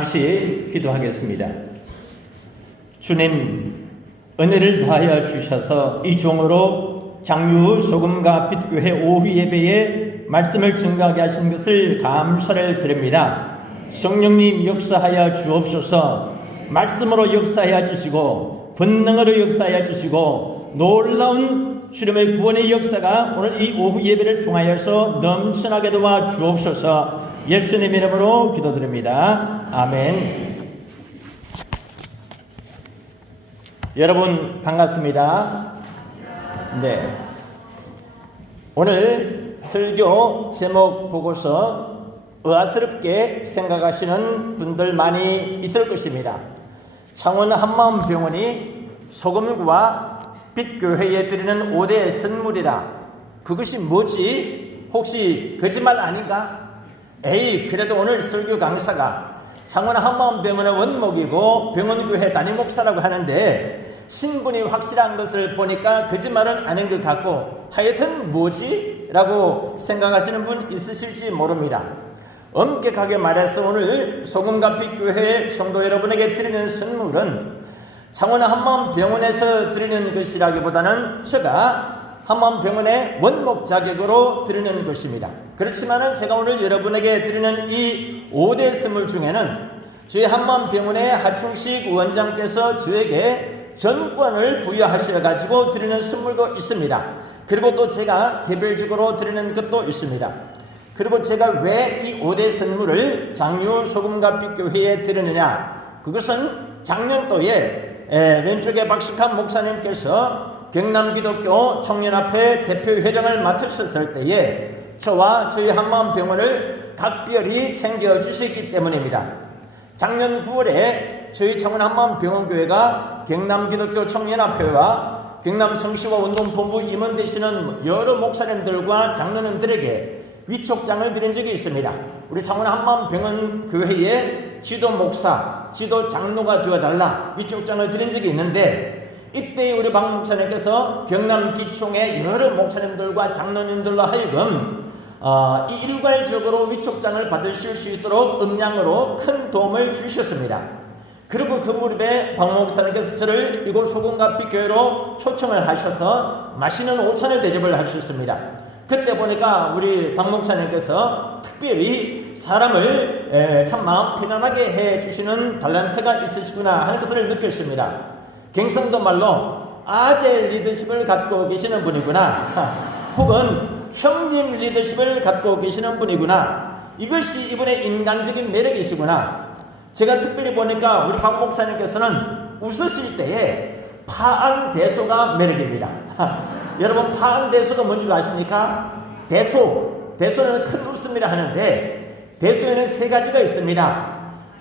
잠시 기도하겠습니다. 주님, 은혜를 더하여 주셔서 이 종으로 장유 소금과 빛교회 오후 예배에 말씀을 증거하게 하신 것을 감사를 드립니다. 성령님 역사하여 주옵소서. 말씀으로 역사하여 주시고 본능으로 역사하여 주시고 놀라운 주님의 구원의 역사가 오늘 이 오후 예배를 통하여서 넘쳐나게 도와 주옵소서. 예수님 이름으로 기도드립니다. 아멘. 여러분 반갑습니다. 네, 오늘 설교 제목 보고서 의아스럽게 생각하시는 분들 많이 있을 것입니다. 창원 한마음병원이 소금과 빛교회에 드리는 5대 선물이라. 그것이 뭐지? 혹시 거짓말 아닌가? 에이, 그래도 오늘 설교 강사가 창원 한마음병원의 원목이고 병원교회 담임목사라고 하는데 신분이 확실한 것을 보니까 거짓말은 아닌 것 같고 하여튼 뭐지? 라고 생각하시는 분 있으실지 모릅니다. 엄격하게 말해서 오늘 소금과 빛교회 성도 여러분에게 드리는 선물은 창원 한마음병원에서 드리는 것이라기보다는 제가 한마음병원의 원목 자격으로 드리는 것입니다. 그렇지만은 제가 오늘 여러분에게 드리는 이 5대 선물 중에는 저희 한마음병원의 하충식 원장께서 저에게 전권을 부여하셔가지고 드리는 선물도 있습니다. 그리고 또 제가 개별적으로 드리는 것도 있습니다. 그리고 제가 왜 이 5대 선물을 장유 소금과 빛교회에 드리느냐? 그것은 작년도에 왼쪽에 박숙한 목사님께서 경남기독교 청년합회 대표회장을 맡으셨을 때에 저와 저희 한마음병원을 각별히 챙겨주셨기 때문입니다. 작년 9월에 저희 창원 한마음병원교회가 경남기독교 청년합회와 경남성시와 운동본부 임원 되시는 여러 목사님들과 장로님들에게 위촉장을 드린 적이 있습니다. 우리 창원 한마음병원교회의 지도 목사, 지도 장로가 되어달라 위촉장을 드린 적이 있는데 이때 우리 박 목사님께서 경남기총의 여러 목사님들과 장로님들로 하여금 이 일괄적으로 위촉장을 받으실 수 있도록 음량으로 큰 도움을 주셨습니다. 그리고 그 무렵에 박 목사님께서 저를 이곳 소금과 빛교회로 초청을 하셔서 맛있는 오찬을 대접을 하셨습니다. 그때 보니까 우리 박 목사님께서 특별히 사람을 참 마음 편안하게 해주시는 달란트가 있으시구나 하는 것을 느꼈습니다. 경상도 말로 아재 리더십을 갖고 계시는 분이구나, 혹은 형님 리더십을 갖고 계시는 분이구나, 이것이 이분의 인간적인 매력이시구나. 제가 특별히 보니까 우리 박 목사님께서는 웃으실 때에 파안대소가 매력입니다. 여러분, 파안대소가 뭔지 아십니까? 대소는 큰 웃음이라 하는데 대소에는 세 가지가 있습니다.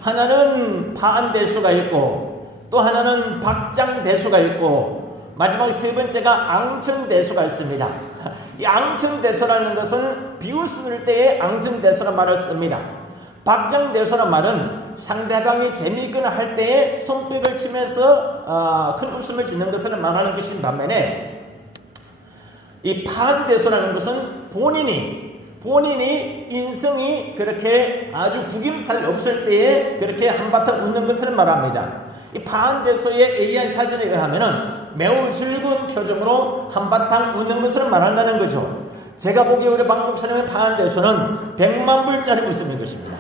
하나는 파안대소가 있고 또 하나는 박장대소가 있고 마지막 세 번째가 앙청대소가 있습니다. 이 앙청대소라는 것은 비웃을 때에 앙청대소란 말을 씁니다. 박장대소란 말은 상대방이 재미있거나 할 때에 손뼉을 치면서 큰 웃음을 짓는 것을 말하는 것인 반면에 이 파안대소라는 것은 본인이 인성이 그렇게 아주 구김살 없을 때에 그렇게 한바탕 웃는 것을 말합니다. 이 파안대소의 AI 사전에 의하면은 매우 즐거운 표정으로 한바탕 웃는 것을 말한다는 거죠. 제가 보기에 우리 박 목사님의 파안대소는 100만 불짜리 웃음인 것입니다.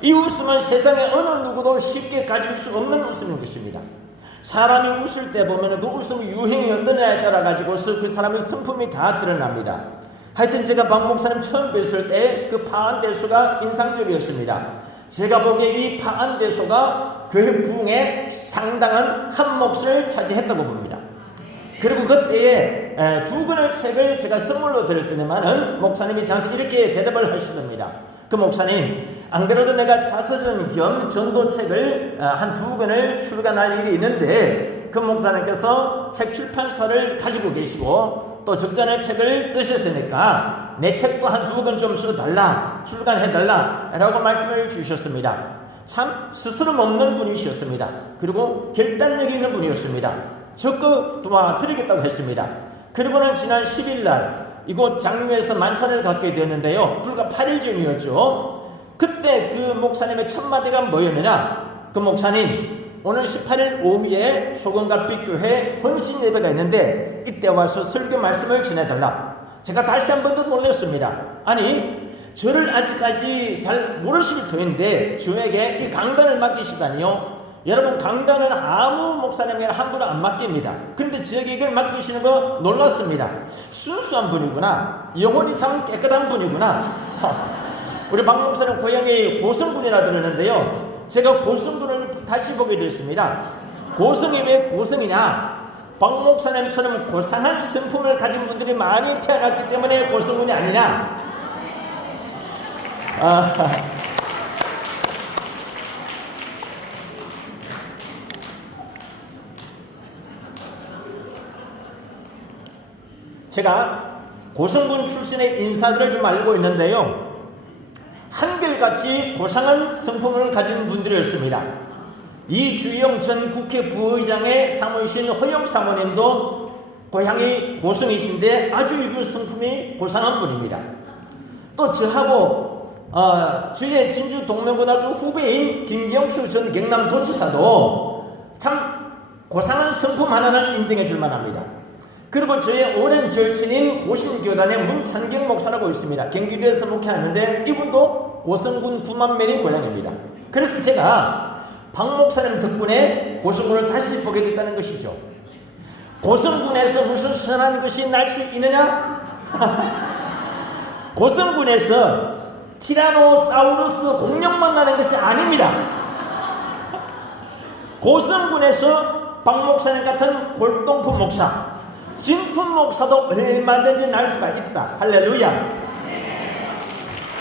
이 웃음은 세상에 어느 누구도 쉽게 가질 수 없는 웃음인 것입니다. 사람이 웃을 때 보면 그 웃음 유행이 어떠냐에 따라 가지고서 그 사람의 성품이 다 드러납니다. 하여튼 제가 박 목사님 처음 뵀을 때 그 파안대소가 인상적이었습니다. 제가 보기에 이 파안대소가 교회 부흥에 상당한 한 몫을 차지했다고 봅니다. 그리고 그때에 2권의 책을 제가 선물로 드렸더니만은 목사님이 저한테 이렇게 대답을 하시답니다. 그 목사님, 안 그래도 내가 자서전 겸 전도책을 한 2권을 출간할 일이 있는데 그 목사님께서 책 출판사를 가지고 계시고 또 적잖은 책을 쓰셨으니까 내 책도 한 2권 좀 써달라, 출간해달라 라고 말씀을 주셨습니다. 참 스스럼 없는 분이셨습니다. 그리고 결단력 있는 분이었습니다. 적극 도와드리겠다고 했습니다. 그리고는 지난 10일 날 이곳 장류에서 만찬을 갖게 되었는데요, 불과 8일 전이었죠. 그때 그 목사님의 첫 마디가 뭐였느냐? 그 목사님, 오늘 18일 오후에 소금갓빛교회 헌신 예배가 있는데 이때 와서 설교 말씀을 전해달라. 제가 다시 한 번 더 놀랐습니다. 아니, 저를 아직까지 잘 모르실 터인데 저에게 이 강단을 맡기시다니요? 여러분, 강단은 아무 목사님에게 함부로 안 맡깁니다. 그런데 저에게 이걸 맡기시는 거 놀랐습니다. 순수한 분이구나. 영혼이 참 깨끗한 분이구나. 우리 박 목사님 고향이 고성군이라 들었는데요. 제가 고성군을 다시 보게 됐습니다. 고성이 왜 고성이냐? 박 목사님처럼 고상한 성품을 가진 분들이 많이 태어났기 때문에 고성군이 아니냐? 제가 고성군 출신의 인사들을 좀 알고 있는데요. 한결같이 고상한 성품을 가진 분들이었습니다. 이주영 전 국회 부의장의 사모이신 허영 사모님도 고향이 고성이신데 아주 이분 성품이 고상한 분입니다. 또 저하고 저의 진주 동명고등학교 후배인 김경수 전 경남도지사도 참 고상한 성품 하나는 인정해 줄 만합니다. 그리고 저의 오랜 절친인 고신교단의 문찬경 목사라고 있습니다. 경기도에서 목회하는데 이분도 고성군 구만면이 고향입니다. 그래서 제가 박 목사님 덕분에 고성군을 다시 보게 됐다는 것이죠. 고성군에서 무슨 선한 것이 날 수 있느냐? 고성군에서 티라노사우루스 공룡만 나는 것이 아닙니다. 고성군에서 박 목사님 같은 골동품 목사, 진품 목사도 얼마든지 날 수가 있다. 할렐루야.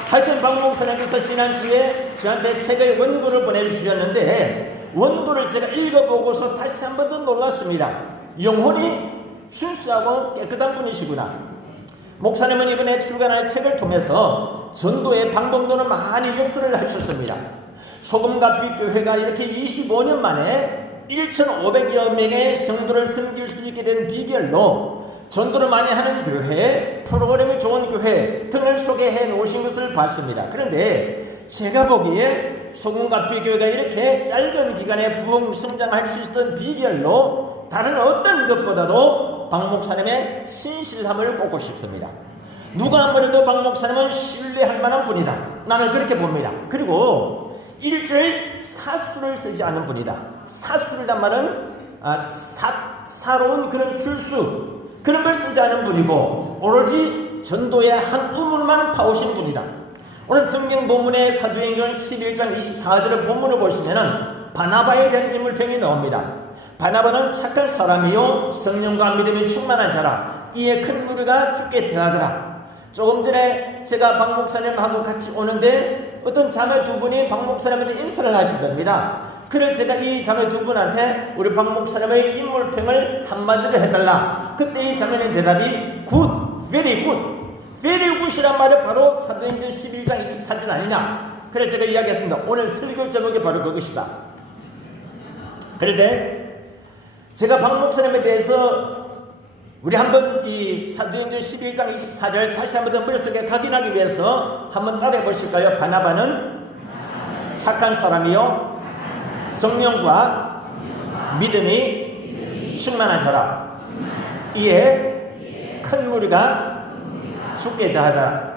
하여튼 박 목사님께서 지난주에 저한테 책의 원고를 보내주셨는데 원고를 제가 읽어보고서 다시 한 번 더 놀랐습니다. 영혼이 순수하고 깨끗한 분이시구나. 목사님은 이번에 출간할 책을 통해서 전도의 방법론을 많이 역설을 하셨습니다. 소금갓빛교회가 이렇게 25년 만에 1,500여 명의 성도를 섬길 수 있게 된 비결로 전도를 많이 하는 교회, 프로그램이 좋은 교회 등을 소개해 놓으신 것을 봤습니다. 그런데 제가 보기에 소금갓빛교회가 이렇게 짧은 기간에 부흥 성장할 수 있었던 비결로 다른 어떤 것보다도 박 목사님의 신실함을 꼽고 싶습니다. 누가 아무래도 박 목사님은 신뢰할 만한 분이다. 나는 그렇게 봅니다. 그리고 일절 사수를 쓰지 않은 분이다. 사수란 말은 사로운 그런 술수 그런 걸 쓰지 않은 분이고 오로지 전도의 한 우물만 파오신 분이다. 오늘 성경 본문의 사도행전 11장 24절의 본문을 보시면은 바나바에 대한 인물평이 나옵니다. 바나바는 착한 사람이요 성령과 믿음이 충만한 자라 이에 큰 무리가 죽게 대하더라. 조금 전에 제가 박 목사님하고 같이 오는데 어떤 자매 두 분이 박 목사님한테 인사를 하시더랍니다. 그를 제가 이 자매 두 분한테 우리 박 목사님의 인물평을 한마디로 해달라. 그때 이 자매는 대답이 good, very good, very good이란 말이 바로 사도행전 11장 24절 아니냐. 그래서 제가 이야기했습니다. 오늘 설교 제목이 바로 그것이다. 그런데 제가 박 목사님에 대해서 우리 한번 이 사도행전 11장 24절 다시 한번 더 머릿속에 각인하기 위해서 한번 따라해 보실까요? 바나바는 착한 사람이요 성령과 믿음이 충만한 자라 이에 큰 무리가 죽게 대하더라.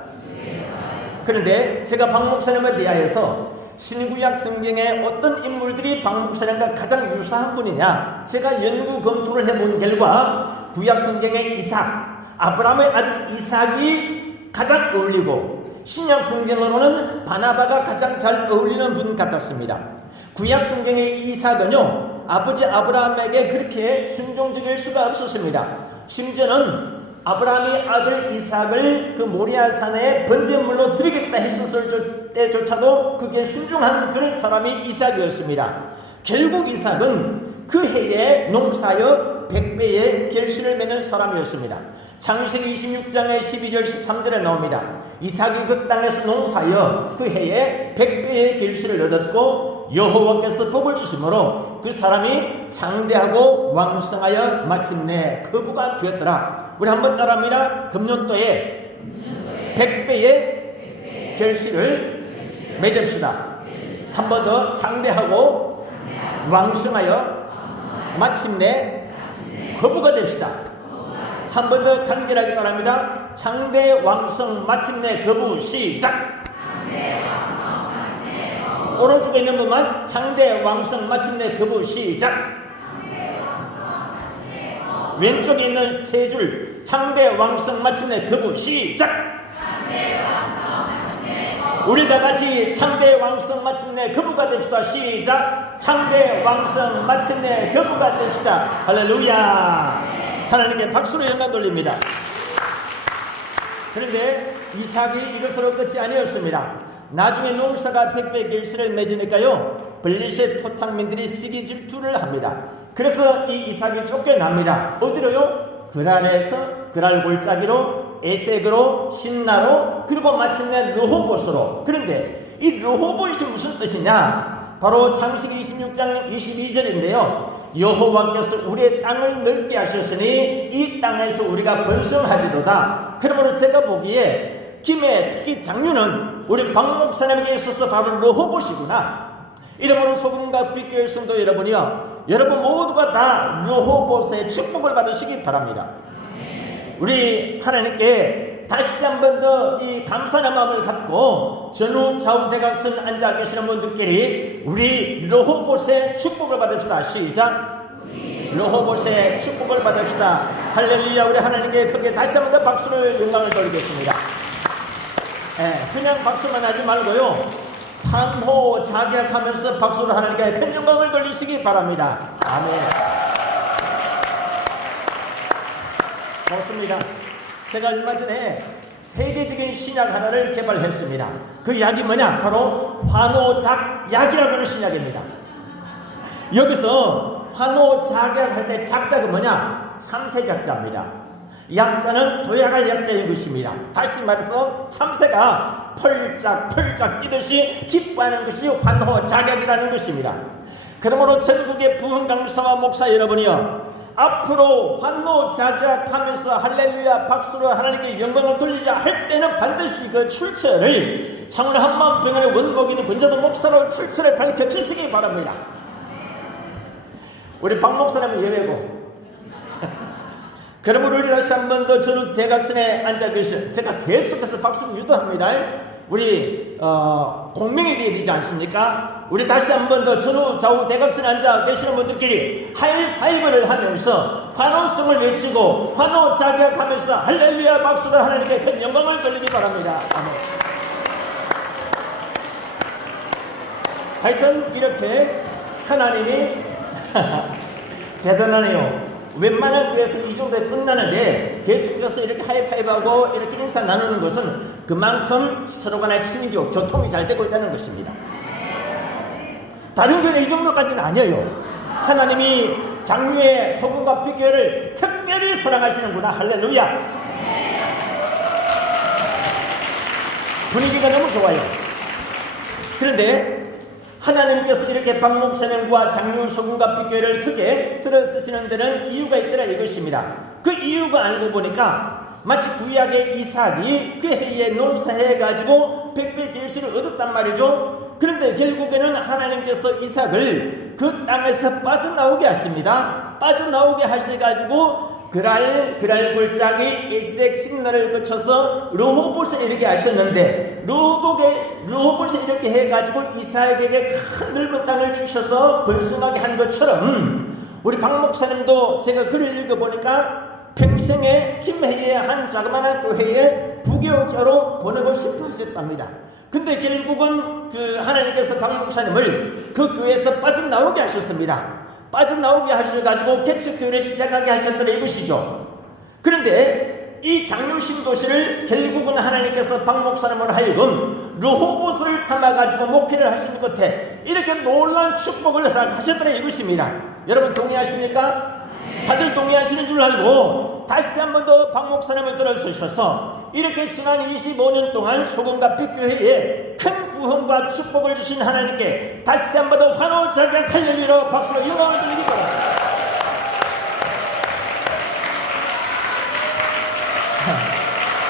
그런데 제가 박 목사님에 대하여서 신구약 성경에 어떤 인물들이 박 목사님과 가장 유사한 분이냐 제가 연구 검토를 해본 결과 구약 성경의 이삭, 아브라함의 아들 이삭이 가장 어울리고 신약 성경으로는 바나바가 가장 잘 어울리는 분 같았습니다. 구약 성경의 이삭은요 아버지 아브라함에게 그렇게 순종적일 수가 없었습니다. 심지어는 아브라함이 아들 이삭을 그 모리아 산에 번제물로 드리겠다 했었을 때조차도 그게 순종한 그런 사람이 이삭이었습니다. 결국 이삭은 그 해에 농사여 100배의 결실을 맺는 사람이었습니다. 창세기 26장의 12절 13절에 나옵니다. 이삭이 그 땅에서 농사여 그 해에 100배의 결실을 얻었고 여호와께서 복을 주심으로 그 사람이 장대하고 왕성하여 마침내 거부가 되었더라. 우리 한번 따라합니다. 금년도에 100배의 결실을 맺읍시다. 한 번 더 장대하고 왕성하여 마침내 거부가 됩시다. 한 번 더 간결하게 바랍니다. 장대 왕성 마침내 거부. 시작. 오른쪽에 있는 분만 장대 왕성 마침내 거부. 시작. 왼쪽에 있는 세 줄 장대 왕성 마침내 거부. 시작. 우리 다 같이 장대 왕성 마침내 거부가 됩시다. 시작. 장대 왕성 마침내 거부가 됩시다. 할렐루야. 하나님께 박수로 영광 돌립니다. 그런데 이삭이 이것으로 끝이 아니었습니다. 나중에 농사가 백배길실을 맺으니까요, 블레셋 토착민들이 시기 질투를 합니다. 그래서 이 이삭이 쫓겨납니다. 어디로요? 그랄에서 그랄 골짜기로, 에색으로, 신나로, 그리고 마침내 르호봇으로. 그런데 이 르호봇이 무슨 뜻이냐? 바로 창세기 26장 22절인데요. 여호와께서 우리의 땅을 넓게 하셨으니 이 땅에서 우리가 번성하리로다. 그러므로 제가 보기에 김해 특히 장류는 우리 박 목사님에게 있어서 바로 르호봇이구나. 이러므로 소금과 빛교회 성도 여러분이요, 여러분 모두가 다 르호봇의 축복을 받으시기 바랍니다. 우리 하나님께 다시 한 번 더 이 감사의 마음을 갖고 전후 좌우 대각선 앉아 계시는 분들끼리 우리 르호봇의 축복을 받읍시다. 시작. 르호봇의 축복을 받읍시다. 할렐루야. 우리 하나님께 크게 다시 한 번 더 박수를 영광을 돌리겠습니다. 그냥 박수만 하지 말고요, 환호 자격하면서 박수를 하나님께 큰 영광을 돌리시기 바랍니다. 아멘. 좋습니다. 제가 얼마 전에 세계적인 신약 하나를 개발했습니다. 그 약이 뭐냐? 바로 환호작약이라고 하는 신약입니다. 여기서 환호작약할 때 작자가 뭐냐? 3세 작자입니다. 약자는 도약할 약자인 것입니다. 다시 말해서 참새가 펄짝펄짝 뛰듯이 기뻐하는 것이 환호작약이라는 것입니다. 그러므로 전국의 부흥강사와 목사 여러분이요, 앞으로 환호작약하면서 할렐루야 박수로 하나님께 영광을 돌리자 할 때는 반드시 그 출처를 창원 한마음병원의 원목인 권자도 목사로 출처를 밝혀주시기 바랍니다. 우리 박 목사님은 예외고. 그러므로 우리 다시 한 번 더 저는 대각선에 앉아 계셔. 제가 계속해서 박수를 유도합니다. 우리 공명이 되어야 되지 않습니까? 우리 다시 한 번 더 전후 좌우 대각선에 앉아 계시는 분들끼리 하이파이브를 하면서 환호성을 외치고 환호 자격하면서 할렐루야 박수를 하나님께 큰 영광을 돌리기 바랍니다. 아멘. 하여튼 이렇게 하나님이 대단하네요. 웬만한 교회에서는 이 정도에 끝나는데 계속해서 이렇게 하이파이브하고 이렇게 인사 나누는 것은 그만큼 서로 간의 친교, 교통이 잘 되고 있다는 것입니다. 다른 교회는 이 정도까지는 아니에요. 하나님이 장류의 소금과 빛교회를 특별히 사랑하시는구나. 할렐루야. 분위기가 너무 좋아요. 그런데 하나님께서 이렇게 박 목사님과 장류 소금과 빛교회를 크게 들어 쓰시는 데는 이유가 있더라 이것입니다. 그 이유가 알고 보니까 마치 구약의 이삭이 그 해에 농사해가지고 백배길실을 얻었단 말이죠. 그런데 결국에는 하나님께서 이삭을 그 땅에서 빠져나오게 하십니다. 빠져나오게 하셔가지고 그랄 골짜기 에색 시그널을 거쳐서 르호봇에 이르게 하셨는데, 르호봇에 이렇게 해가지고 이삭에게 큰 넓은 땅을 주셔서 번성하게 한 것처럼 우리 박 목사님도 제가 글을 읽어보니까 평생에 김해의 한 자그마한 교회에 부교자로 보내고 싶어 하셨답니다. 근데 결국은 그 하나님께서 박 목사님을 그 교회에서 빠져나오게 하셨습니다. 빠져나오게 하셔가지고 개척교회를 시작하게 하셨더라 이것이죠. 그런데 이 장류신도시를 결국은 하나님께서 박 목사님을 하여금 르호봇을 삼아가지고 목회를 하시는 끝에 이렇게 놀라운 축복을 허락하셨더라 이것입니다. 여러분 동의하십니까? 다들 동의하시는 줄 알고 다시 한 번 더 박 목사님을 들어주셔서 이렇게 지난 25년 동안 소금과 빛교회에 큰 부흥과 축복을 주신 하나님께 다시 한 번 더 환호자격 할렐루야로 박수로 영광을 드리기 바랍니다.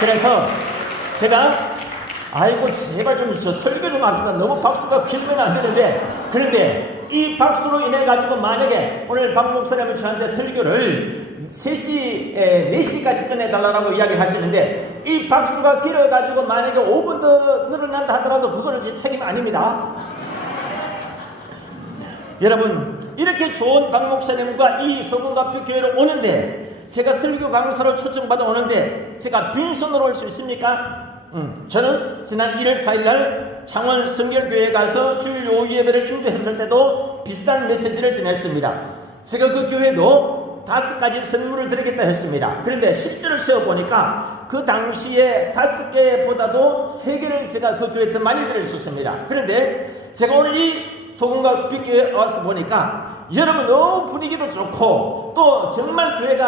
그래서 제가 아이고 제발 좀 저 설교 좀 합시다. 너무 박수가 길면 안 되는데. 그런데 이 박수로 인해 가지고 만약에 오늘 박 목사님은 저한테 설교를 4시까지 끝내달라고 이야기를 하시는데 이 박수가 길어가지고 만약에 5분 더 늘어난다 하더라도 그거는 제 책임 아닙니다. 여러분 이렇게 좋은 박 목사님과 이 소금갑빛 교회로 오는데 제가 설교 강사로 초청받아 오는데 제가 빈손으로 올 수 있습니까? 저는 지난 1월 4일날 창원 성결교회에 가서 주일 오후 예배를 인도했을 때도 비슷한 메시지를 전했습니다. 제가 그 교회도 5가지 선물을 드리겠다 했습니다. 그런데 실제로 세어보니까 그 당시에 5개보다도 3개를 제가 그 교회에 더 많이 드릴 수 있습니다. 그런데 제가 오늘 이 소금과 빛교회에 와서 보니까 여러분 너무 분위기도 좋고 또 정말 교회가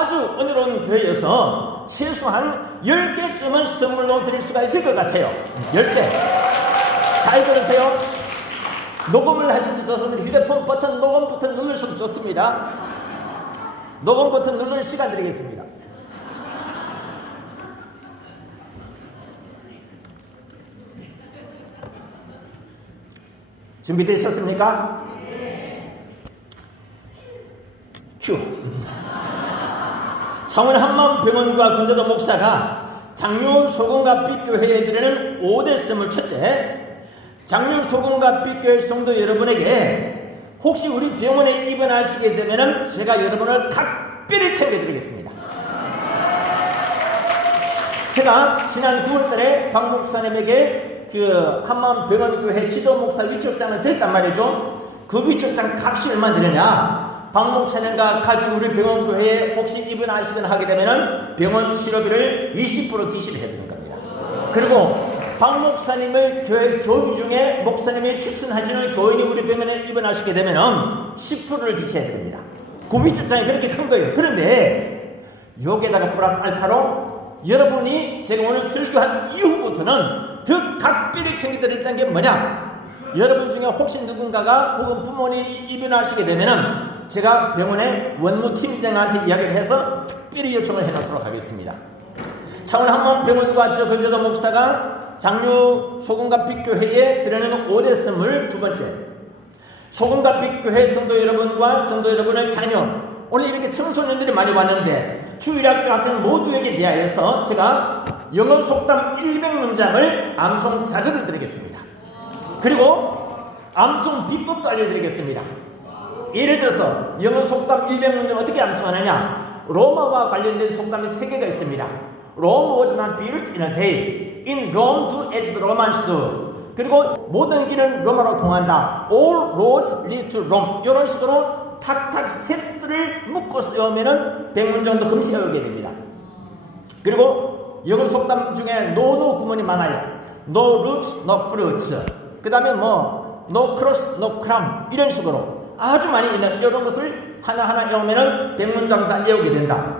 아주 은혜로운 교회여서 최소한 10개쯤은 선물로 드릴 수가 있을 것 같아요. 10개. 잘 들으세요. 녹음을 하실 수 있어서 휴대폰 버튼 녹음 버튼 누르셔도 좋습니다. 녹음 버튼 누르는 시간 드리겠습니다. 준비되셨습니까? 휴. 창원 한마음병원과 군자도 목사가 장류 소금과 빛교회에 드리는 5대 선물. 첫째, 장류 소금과 빛교회 성도 여러분에게 혹시 우리 병원에 입원하시게 되면 제가 여러분을 각별히 챙겨드리겠습니다. 제가 지난 9월달에 박 목사님에게 그 한마음병원교회 지도목사 위촉장을 드렸단 말이죠. 그 위촉장 값이 얼마 드느냐? 박 목사님과 가족 우리 병원교회에 혹시 입원하시거나 하게 되면 병원 치료비를 20% DC를 해드리는 겁니다. 그리고 박 목사님을 교회 교인 중에 목사님이 추천하시는 교인이 우리 병원에 입원하시게 되면 10%를 DC해 드립니다. 그 위촉장이 그렇게 큰 거예요. 그런데 여기에다가 플러스 알파로 여러분이 제가 오늘 설교한 이후부터는 더 각별히 챙겨드린다는 게 뭐냐? 여러분 중에 혹시 누군가가 혹은 부모님이 입원하시게 되면은 제가 병원의 원무팀장한테 이야기를 해서 특별히 요청을 해놓도록 하겠습니다. 창원 한마음병원과 저 근저도 목사가 장류 소금과 빛교회에 드리는 5대 선물. 두 번째, 소금과 빛교회 성도 여러분과 성도 여러분의 자녀, 오늘 이렇게 청소년들이 많이 왔는데 주일학교 학생 모두에게 대하여서 제가 영어 속담 100문장을 암송 자료를 드리겠습니다. 그리고 암송 비법도 알려드리겠습니다. 예를 들어서 영어 속담 100문장 어떻게 암송하느냐? 로마와 관련된 속담이 3개가 있습니다. Rome was not built in a day. In Rome do as the Romans do. 그리고 모든 길은 로마로 통한다. All roads lead to Rome. 이런 식으로 탁탁 세트를 묶어서 외우면은 100문 정도 금세 외우게 됩니다. 그리고 영어 속담 중에 no 구문이 많아요. No roots, no fruits. 그 다음에 no cross, no crumb. 이런 식으로 아주 많이 있는 이런 것을 하나하나 외우면은 100문장 다 외우게 된다.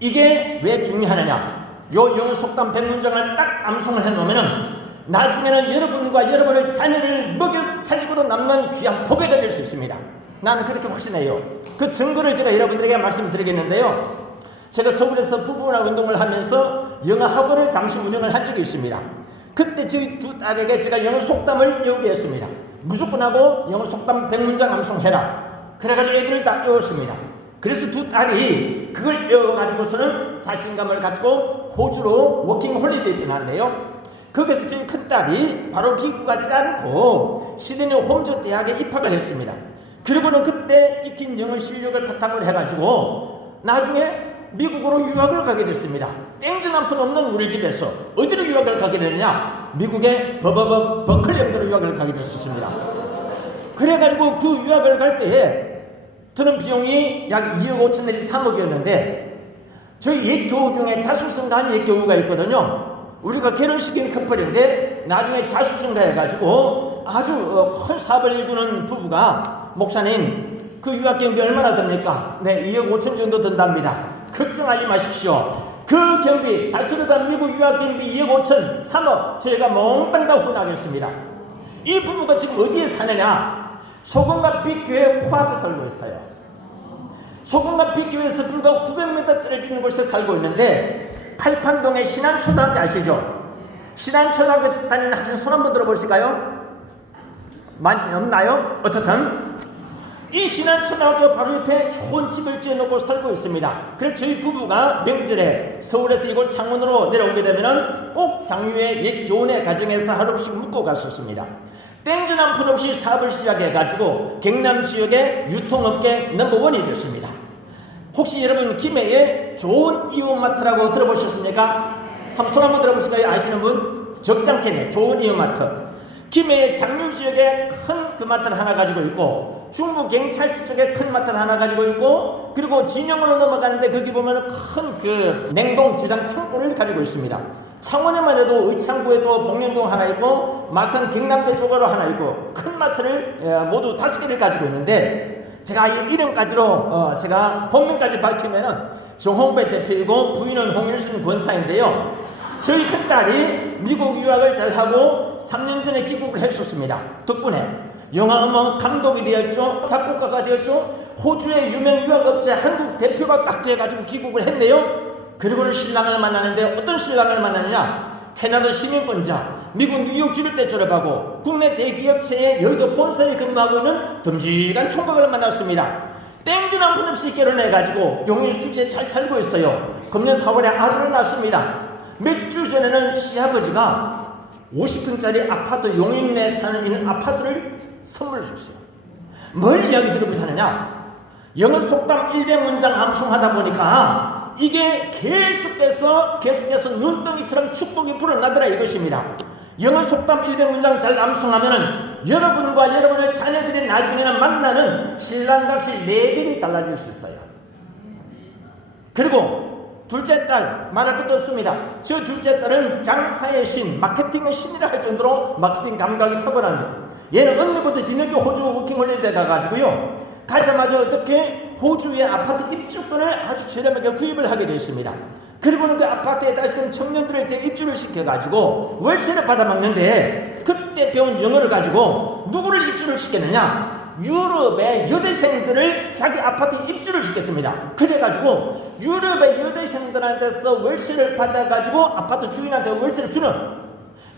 이게 왜 중요하느냐? 요 영어 속담 100문장을 딱 암송을 해놓으면은 나중에는 여러분과 여러분의 자녀를 먹여 살고도 남는 귀한 보배가 될 수 있습니다. 나는 그렇게 확신해요. 그 증거를 제가 여러분들에게 말씀드리겠는데요. 제가 서울에서 부부랑 운동을 하면서 영어 학원을 잠시 운영을 한 적이 있습니다. 그때 저희 두 딸에게 제가 영어 속담을 외우게 했습니다. 무조건 하고 영어 속담 100문장 암송해라. 그래가지고 애들을 다 외웠습니다. 그래서 두 딸이 그걸 외워가지고서는 자신감을 갖고 호주로 워킹 홀리데이 때 갔는데요. 거기서 지금 큰딸이 바로 기국 가지 않고 시드니 홈즈 대학에 입학을 했습니다. 그리고는 그때 익힌 영어 실력을 바탕으로 해가지고 나중에 미국으로 유학을 가게 됐습니다. 땡전 한 푼 없는 우리 집에서 어디로 유학을 가게 됐느냐? 미국의 버클리로 유학을 가게 됐었습니다. 그래가지고 그 유학을 갈 때에 드는 비용이 약 2억 5천 내지 3억이었는데 저희 옛 교우 중에 자수성가 하는 옛 교우가 있거든요. 우리가 결혼시킨 커플인데 나중에 자수성가 해가지고 아주 큰 사업을 일구는 부부가 목사님 그 유학 경비 얼마나 듭니까? 네, 2억 5천 정도 든답니다. 걱정하지 마십시오. 그 경비 다스로 간 미국 유학 경비 2억 5천 3억 저희가 몽땅 다 후원하겠습니다. 이 부부가 지금 어디에 사느냐? 소금과 빛교회 코앞에 살고 있어요. 소금과 빛교회에서 불과 900m 떨어지는 곳에 살고 있는데 팔판동의 신안초등학교 아시죠? 신안초등학교 다니는 학생 손 한번 들어보실까요? 많이 없나요? 어떻든 이 신안초등학교 바로 옆에 좋은 집을 지어놓고 살고 있습니다. 그래서 저희 부부가 명절에 서울에서 이곳 창원으로 내려오게 되면은 꼭 장유의 옛 교원의 가정에서 하루씩 묵고 갔었습니다. 땡전 한 푼 없이 사업을 시작해가지고 경남 지역의 유통업계 넘버원이 됐습니다. 혹시 여러분 김해에 좋은 이웃마트라고 들어보셨습니까? 한번 손 한번 들어보실까요? 아시는 분? 적잖겠네. 좋은 이웃마트. 김해의 장류 지역에 큰 그 마트를 하나 가지고 있고, 중부 경찰서 쪽에 큰 마트를 하나 가지고 있고, 그리고 진영으로 넘어가는데 거기 보면은 큰 그 냉동 주장 창고를 가지고 있습니다. 창원에만 해도 의창구에도 복령동 하나 있고, 마산 경남대 쪽으로 하나 있고, 큰 마트를 모두 5개를 가지고 있는데, 제가 이 이름까지로 제가 본명까지 밝히면은 정홍배 대표이고 부인은 홍일순 권사인데요. 저희 큰딸이 미국 유학을 잘하고 3년 전에 귀국을 했었습니다. 덕분에 영화 감독이 되었죠. 작곡가가 되었죠. 호주의 유명 유학업체 한국 대표가 딱 돼가지고 귀국을 했네요. 그리고는 신랑을 만나는데 어떤 신랑을 만나느냐? 캐나다 시민권자, 미국 뉴욕 주립대 졸업하고 국내 대기업체의 여의도 본사에 근무하고 있는 듬직한 총각을 만났습니다. 땡전 한 푼 없이 결혼해가지고 용인 수지에 잘 살고 있어요. 금년 4월에 아들을 낳았습니다. 몇 주 전에는 시아버지가 50평짜리 아파트 용인 내에 사는 이런 아파트를 선물을 줬어요. 뭘 이야기 들어보자느냐? 영어 속담 100문장 암송하다 보니까 이게 계속해서 눈덩이처럼 축복이 불어나더라 이것입니다. 영어 속담 100문장 잘 암송하면은 여러분과 여러분의 자녀들이 나중에는 만나는 신랑같이 레벨이 달라질 수 있어요. 그리고 둘째 딸 말할 것도 없습니다. 저 둘째 딸은 장사의 신, 마케팅의 신이라 할 정도로 마케팅 감각이 탁월한데, 얘는 언니보다 뒤늦게 호주 워킹홀리데이 가가지고요, 가자마자 어떻게 호주의 아파트 입주권을 아주 저렴하게 구입을 하게 되었습니다. 그리고는 그 아파트에 다시금 청년들을 재입주를 시켜가지고 월세를 받아먹는데, 그때 배운 영어를 가지고 누구를 입주를 시켰느냐? 유럽의 여대생들을 자기 아파트에 입주를 시켰습니다. 그래가지고 유럽의 여대생들한테서 월세를 받아가지고 아파트 주인한테 월세를 주는,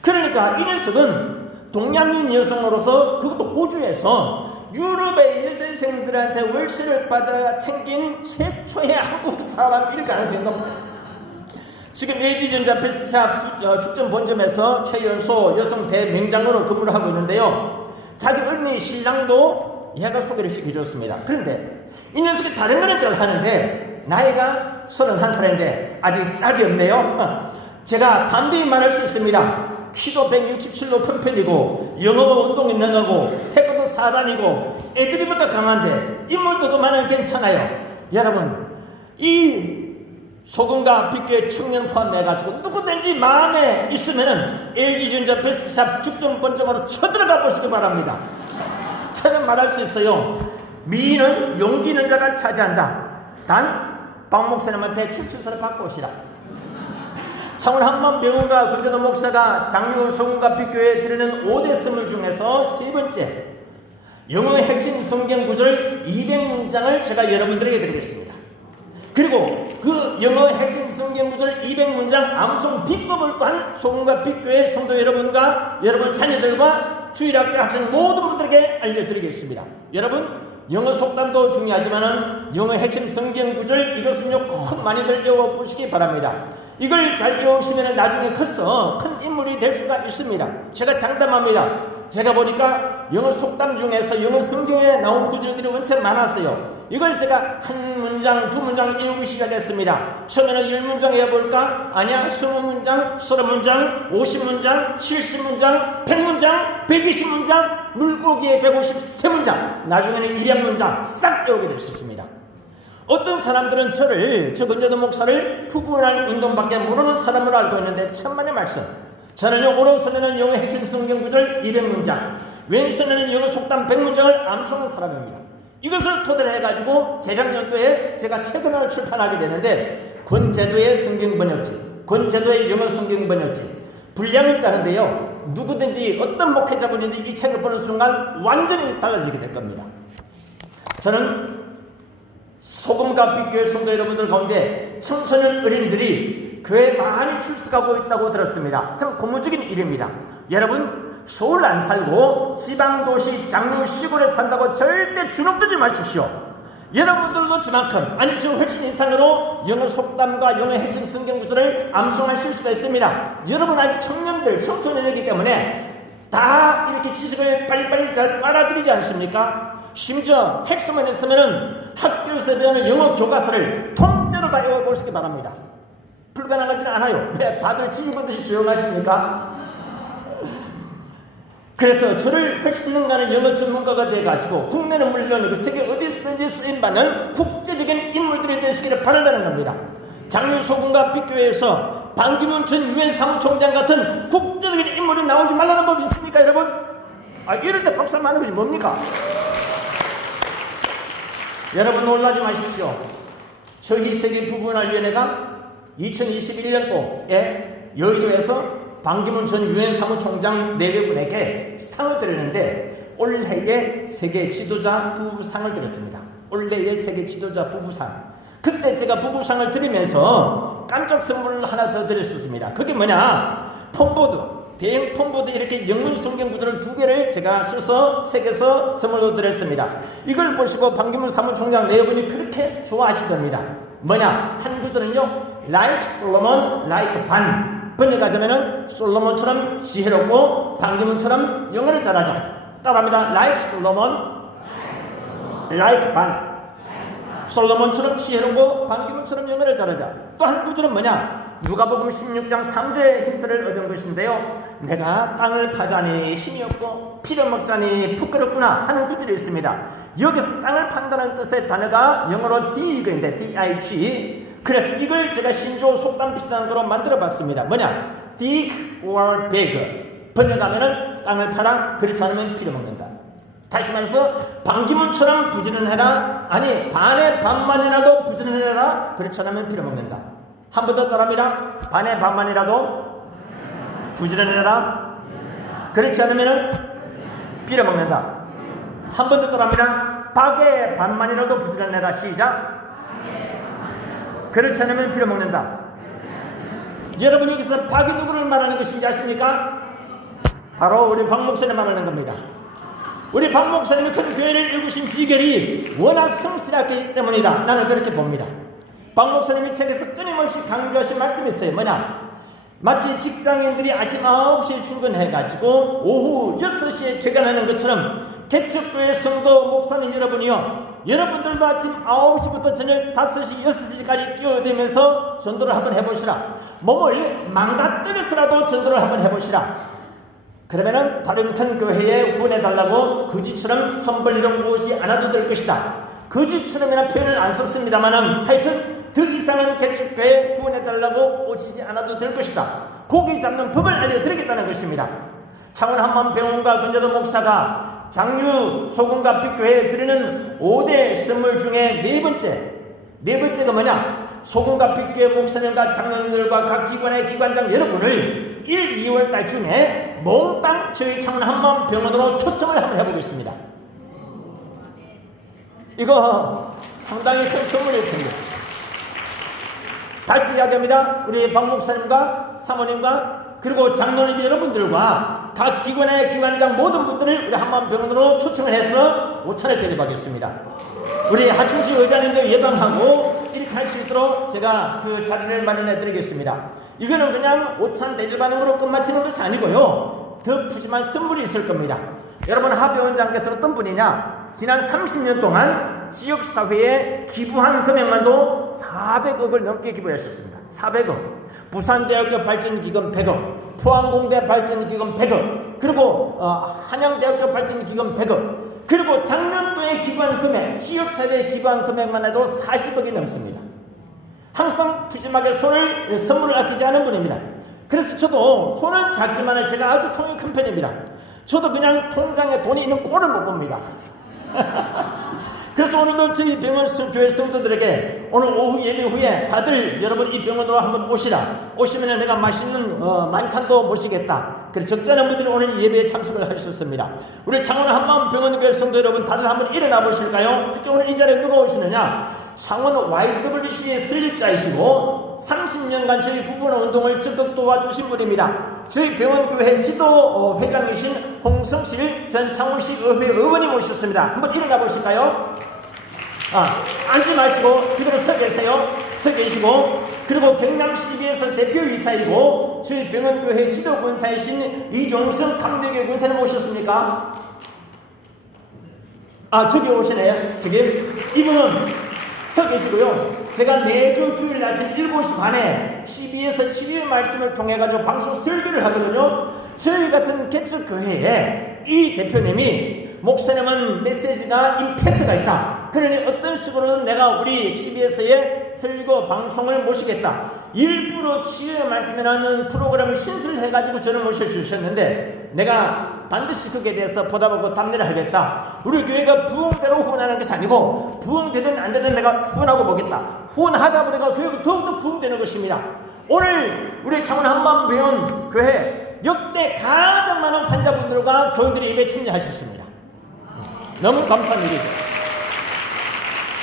그러니까 이 녀석은 동양인 여성으로서, 그것도 호주에서 유럽의 여대생들한테 월세를 받아 챙긴 최초의 한국 사람일 가능성이 높아요. 지금 LG전자 베스트샵 축전 본점에서 최연소 여성 대맹장으로 근무를 하고 있는데요. 자기 언니 신랑도 얘가 소개를 시켜줬습니다. 그런데 이 녀석이 다른 거는 잘 하는데 나이가 31살인데 아직 짝이 없네요. 제가 담대히 말할 수 있습니다. 키도 167로 큰 편이고 영어 운동 있는 거고 태권도 4단이고 애드리브도 강한데 인물도 그만하면 괜찮아요. 여러분, 이 소금과 빛교의 청년 포함해가지고 누구든지 마음에 있으면은 LG전자 베스트샵 축전 본점으로 쳐들어가 보시기 바랍니다. 저는 말할 수 있어요. 미인은 용기 있는 자가 차지한다. 단 박 목사님한테 출처서를 받고 오시라. 창원 한만병원과 권전호 목사가 장유 소금과 빛교회에 드리는 5대 선물 중에서 세 번째, 영어 핵심 성경 구절 200문장을 제가 여러분들에게 드리겠습니다. 그리고 그 영어 핵심 성경 구절 200문장 암송 비법을 또한 소금과 빛교회 성도 여러분과 여러분 자녀들과 주일학교 학생 모든 분들에게 알려드리겠습니다. 여러분, 영어 속담도 중요하지만은 영어 핵심 성경 구절 이것은요 꼭 많이들 외워보시기 바랍니다. 이걸 잘 외우시면 나중에 커서 큰 인물이 될 수가 있습니다. 제가 장담합니다. 제가 보니까 영어 속담 중에서 영어 성경에 나온 구절들이 엄청 많았어요. 이걸 제가 한 문장, 두 문장 외우기 시작했습니다. 처음에는 10문장 해볼까? 아니야, 20문장, 30문장, 50문장, 70문장, 100문장, 120문장, 물고기에 153문장, 나중에는 100문장 싹 외우게 될 수 있습니다. 어떤 사람들은 저 권전호 목사를 구분할 운동밖에 모르는 사람으로 알고 있는데 천만의 말씀. 저는요, 오른손에는 영어 핵심 성경 구절 200문장, 왼손에는 영어 속담 100문장을 암송한 사람입니다. 이것을 토대로 해가지고 재작년도에 제가 책을 하나 출판하게 되는데, 권제도의 성경 번역집, 권제도의 영어 성경 번역집, 분량은 짜는데요, 누구든지 어떤 목회자분인지 이 책을 보는 순간 완전히 달라지게 될 겁니다. 저는 소금과 빛교회 성도 여러분들 가운데 청소년 어린이들이 교회 많이 출석하고 있다고 들었습니다. 참 고무적인 일입니다. 여러분, 서울 안 살고 지방도시 장로 시골에 산다고 절대 주눅들지 마십시오. 여러분들도 저만큼 아니 지금 훨씬 이상으로 영어 속담과 영어 핵심 성경 구절을 암송하실 수가 있습니다. 여러분 아직 청년들, 청소년이기 때문에 다 이렇게 지식을 빨리빨리 잘 빨아들이지 않습니까? 심지어 핵심을 했으면은 학교에서 배우는 영어 교과서를 통째로 다 외워보시기 바랍니다. 불가능하지는 않아요. 왜 다들 지휘받듯이 조용하십니까? 그래서 저를 훨씬 능가하는 영어 전문가가 돼가지고 국내는 물론 세계 어디서든지 쓰임받는 국제적인 인물들이 되시기를 바란다는 겁니다. 장유소금과 빅교회에서 반기문 전 유엔 사무총장 같은 국제적인 인물이 나오지 말라는 법이 있습니까, 여러분? 이럴 때 박수 하는 것이 뭡니까? 여러분 놀라지 마십시오. 저희 세계 부분할위원회가 2021년도에 여의도에서 반기문 전 유엔 사무총장 4분에게 상을 드렸는데 올해의 세계 지도자 부부상을 드렸습니다. 올해의 세계 지도자 부부상. 그때 제가 부부상을 드리면서 깜짝 선물을 하나 더 드렸었습니다. 그게 뭐냐? 폰보드, 대형 폰보드 이렇게 영문 성경 구절을 2개를 제가 써서 새겨서 선물로 드렸습니다. 이걸 보시고 반기문 사무총장 4분이 그렇게 좋아하시답니다. 뭐냐? 한 구절은요, like Solomon, like 반. 번역하자면은 솔로몬처럼 지혜롭고 반기문처럼 영어를 잘하자. 따라합니다. like Solomon, like 반. 솔로몬처럼 지혜롭고 반기문처럼 영어를 잘하자. 또 한 구절은 뭐냐? 누가복음 16장 3절의 힌트를 얻은 것인데요. 내가 땅을 파자니 힘이 없고 피를 먹자니 부끄럽구나 하는 구절이 있습니다. 여기서 땅을 판다는 뜻의 단어가 영어로 dig인데 dig. 그래서 이걸 제가 신조 속담 비슷한 거로 만들어 봤습니다. 뭐냐? dig or beg. 번역하면은 땅을 파라, 그렇지 않으면 피를 먹는다. 다시 말해서 반기문처럼 부지런해라, 아니 반의 반만이라도 부지런해라, 그렇지 않으면 피를 먹는다. 한 번 더 따라합니다. 반의 반만이라도 부지런해라, 그렇지 않으면 피를 먹는다. 한 번 더 따라합니다. 박의 반만이라도 부지런해라. 시작. 그렇지 않으면 피를 먹는다. 여러분 여기서 박이 누구를 말하는 것인지 아십니까? 바로 우리 박 목사님 말하는 겁니다. 우리 박 목사님이 큰 교회를 이루신 비결이 워낙 성실하기 때문이다. 나는 그렇게 봅니다. 박 목사님이 책에서 끊임없이 강조하신 말씀이 있어요. 뭐냐? 마치 직장인들이 아침 9시에 출근해가지고 오후 6시에 퇴근하는 것처럼 개척교회 성도 목사님 여러분이요, 여러분들도 아침 9시부터 저녁 5시, 6시까지 뛰어대면서 전도를 한번 해보시라. 몸을 망가뜨려서라도 전도를 한번 해보시라. 그러면은 다른 큰 교회에 후원해달라고 거지처럼 선벌리러 오지 않아도 될 것이다. 거지처럼이라는 표현을 안 썼습니다만은 하여튼 더 이상은 개척교회에 후원해달라고 오시지 않아도 될 것이다. 고기 잡는 법을 알려드리겠다는 것입니다. 창원 한마음병원과 근자도 목사가 장유 소금과 빅교회에 드리는 5대 선물 중에 네 번째가 뭐냐? 소금과 빅교회 목사님과 장로님들과 각 기관의 기관장 여러분을 1, 2월 달 중에 몽땅 저희 창원 한마음병원으로 초청을 한번 해보겠습니다. 이거 상당히 큰 선물일 텐데. 다시 이야기합니다. 우리 박 목사님과 사모님과 그리고 장로님 여러분들과 각 기관의 기관장 모든 분들을 우리 한마음병원으로 초청을 해서 오찬을 대접하겠습니다. 우리 하춘치 의장님들 예방하고 이렇게 할 수 있도록 제가 그 자리를 마련해 드리겠습니다. 이거는 그냥 오찬 대접하는 거로 끝마치는 것이 아니고요, 더 푸짐한 선물이 있을 겁니다. 여러분 하병원장께서 어떤 분이냐? 지난 30년 동안 지역사회에 기부한 금액만도 400억을 넘게 기부하셨습니다. 400억. 부산대학교 발전기금 100억, 포항공대 발전기금 100억, 그리고 한양대학교 발전기금 100억, 그리고 작년도에 기부한 금액, 지역사회에 기부한 금액만 해도 40억이 넘습니다. 항상 푸짐하게 선물을 아끼지 않은 분입니다. 그래서 저도 손은 작지만 제가 아주 통이 큰 편입니다. 저도 그냥 통장에 돈이 있는 꼴을 못 봅니다. 그래서 오늘도 저희 병원 교회 성도들에게 오늘 오후 예배 후에 다들 여러분 이 병원으로 한번 오시면 내가 맛있는 만찬도 모시겠다. 그래서 적잖은 분들이 오늘 예배에 참석을 하셨습니다. 우리 창원 한마음병원 교회 성도 여러분 다들 한번 일어나 보실까요? 특히 오늘 이 자리에 누가 오시느냐? 창원 YWC의 설립자이시고 하시고 30년간 저희 부부는 운동을 적극 도와주신 분입니다. 저희 병원교회 지도 회장이신 홍성실 전 창원시 의회 의원님 오셨습니다. 한번 일어나 보실까요? 앉지 마시고 그대로 서 계세요. 서 계시고, 그리고 경남시에서 대표이사이고 저희 병원교회 지도군사이신 이종성 강력의 군사님 오셨습니까? 저기 오시네요. 저기 이분은 서 계시고요. 제가 매주 주일 아침 7시 반에 CBS 7일 말씀을 통해 가지고 방송 설교를 하거든요. 저희 같은 개척교회에 이 대표님이 목사님은 메시지나 임팩트가 있다, 그러니 어떤 식으로든 내가 우리 CBS의 설교 방송을 모시겠다, 일부러 7일 말씀이라는 프로그램을 신설해가지고 저를 모셔주셨는데, 내가 반드시 그에 대해서 보다보고 답례를 하겠다. 우리 교회가 부흥대로 후원하는 것이 아니고 부흥되든 안 되든 내가 후원하고 보겠다. 후원하다 보니까 교회가 더욱더 부흥되는 것입니다. 오늘 우리 창원 한마음병원 교회 역대 가장 많은 환자분들과 교인들이 예배에 참여하셨습니다. 너무 감사한 일이죠.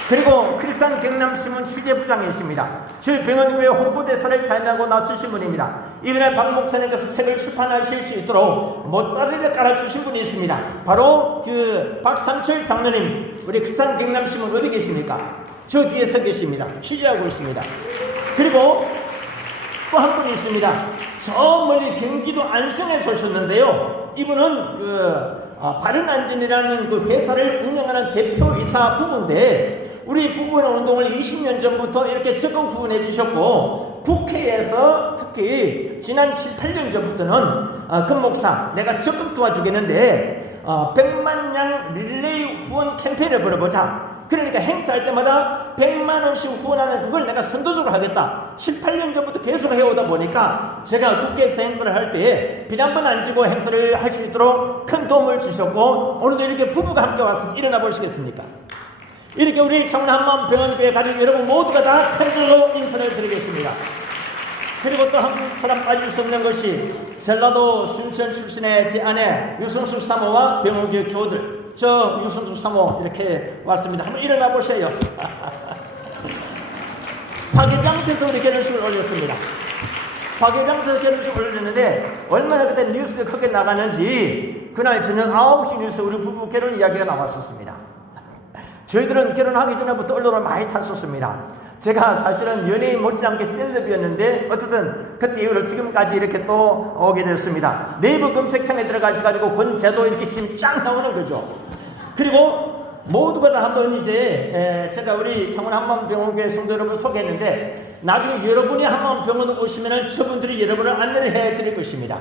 그리고 크리스찬 경남신문 취재부장이십니다. 저희 병원교회 홍보대사를 자인하고 나서신 분입니다. 이번에 박 목사님께서 책을 출판하실 수 있도록 모짜리를 깔아주신 분이 있습니다. 바로 그 박삼철 장로님, 우리 크리스찬 경남신문 어디 계십니까? 저 뒤에 서 계십니다. 취재하고 있습니다. 그리고 또 한 분이 있습니다. 저 멀리 경기도 안성에서 오셨는데요. 이분은 바른안전이라는 그 회사를 운영하는 대표이사 부부인데, 우리 부부의 운동을 20년 전부터 이렇게 적극 후원해 주셨고, 국회에서 특히 지난 7, 8년 전부터는 금 목사 내가 적극 도와주겠는데 100만 양 릴레이 후원 캠페인을 벌여보자. 그러니까 행사할 때마다 100만 원씩 후원하는 그걸 내가 선도적으로 하겠다. 7, 8년 전부터 계속 해오다 보니까 제가 국회에서 행사를 할 때 비 한 번 안 지고 행사를 할 수 있도록 큰 도움을 주셨고, 오늘도 이렇게 부부가 함께 왔습니다. 일어나 보시겠습니까? 이렇게 우리 창원 한마음병원교회 가족 여러분 모두가 다 큰 절로 인사를 드리겠습니다. 그리고 또 한 사람 빠질 수 없는 것이 전라도 순천 출신의 제 아내 유성숙 사모와 병원교회 교우들, 저 유성숙 사모 이렇게 왔습니다. 한번 일어나 보세요. 화개장터에서 우리 결혼식을 올렸습니다. 화개장터에서 결혼식을 올렸는데 얼마나 그때 뉴스에 크게 나가는지 그날 저녁 9시 뉴스에 우리 부부 결혼 이야기가 나왔었습니다. 저희들은 결혼하기 전에부터 언론을 많이 탔었습니다. 제가 사실은 연예인 못지않게 셀럽이었는데 어쨌든 그때 이후로 지금까지 이렇게 또 오게 됐습니다. 네이버 검색창에 들어가셔가지고 권제도 이렇게 짱 나오는 거죠. 그리고 모두가 다 한번 이제 제가 우리 창원 한마음병원교회 성도 여러분 소개했는데, 나중에 여러분이 한마음병원 오시면은 저분들이 여러분을 안내를 해드릴 것입니다.